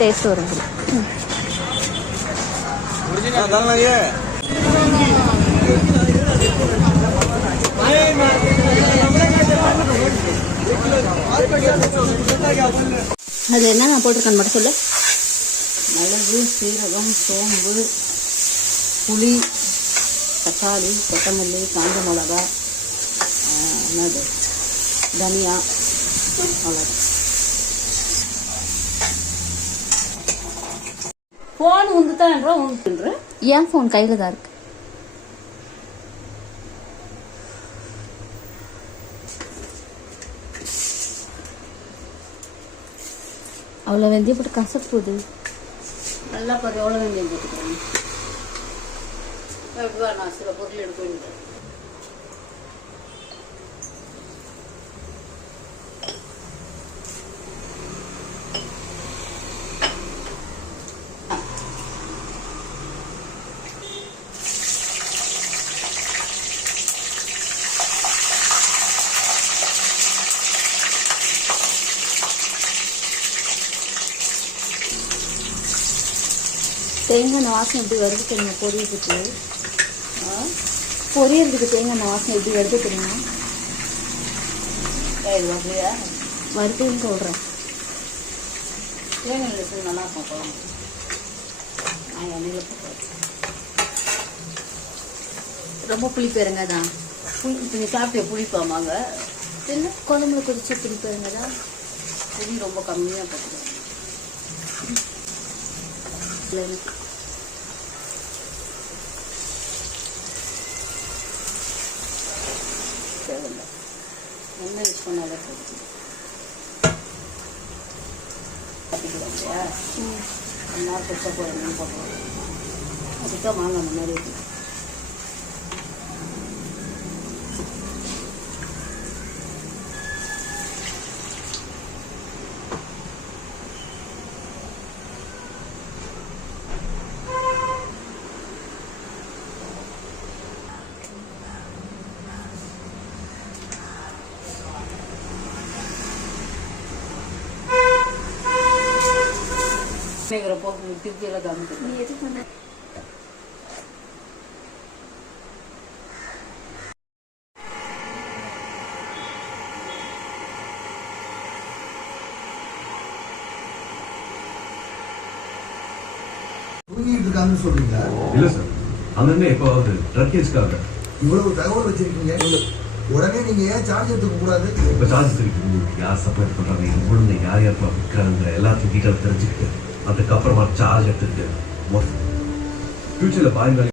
Taste வரும். அது என்ன நான் போட்டிருக்கேன்னு மட்டும் சொல்லு. மிளகு, சீரகம், சோம்பு, புளி, தக்காளி, கொத்தமல்லி, காஞ்ச மிளகா, என்னது தனியா, அவ்வளோ. ஃபோன் உந்துதான். ஏன் ஃபோன் கையில் தான் இருக்கு. அவ்வளோ வெந்தயம் போட்டு கசப்பு போகுது. நல்லா பாரு எவ்வளோ வெந்தயம் போட்டுக்கிறேன். நான் சில பொருள் எடுக்க தேங்காய் வாசனை எப்படி வருது தெரியுமா? பொரியறதுக்கு தேங்காய் வாசனை எப்படி வருது தெரியுமா? வருதுன்னு சொல்கிறேன். தேங்காய் நல்லா இருக்கும். நான் எண்ணெயில் போடுறேன். ரொம்ப புளிப்பேருங்க தான். நீ சாப்பிட்டு புளிப்பாமாங்க இல்லை குழம்புல கொதிச்சா புளிப்பேருங்க தான். புளி ரொம்ப கம்மியாக போட்டுக்கிறேன். தேவையில்லை எண்ணெய் யூஸ் பண்ணாலே போடுச்சு. கட்டிக்கிறோம் இல்லையா? நல்லா பெருசாக போடணும்னு போடுறோம். அதுக்காக வாங்க அந்த மாதிரி இருக்கு. திருப்தியெல்லாம் காமிச்சு நீ எது பண்ண சொல்றீங்களா? இல்ல சார், அங்க எப்பவாவது ட்ரக் கேஸ்க்காக இவ்வளவு தகவல் வச்சிருக்கீங்க. உடனே நீங்க ஏன் சார்ஜ் எடுத்துக்க கூடாது? இப்ப சார்ஜ் இருக்கு. யார் சப்ளை பண்றாங்க, இவங்க யார் யார் விற்கிறாங்க எல்லாத்தையும் டீட்டெயில் தெரிஞ்சுக்கிட்டு அதுக்கப்புறமா சார்ஜ் எடுத்துக்கிட்டு ஃபியூச்சர்ல பாருங்க.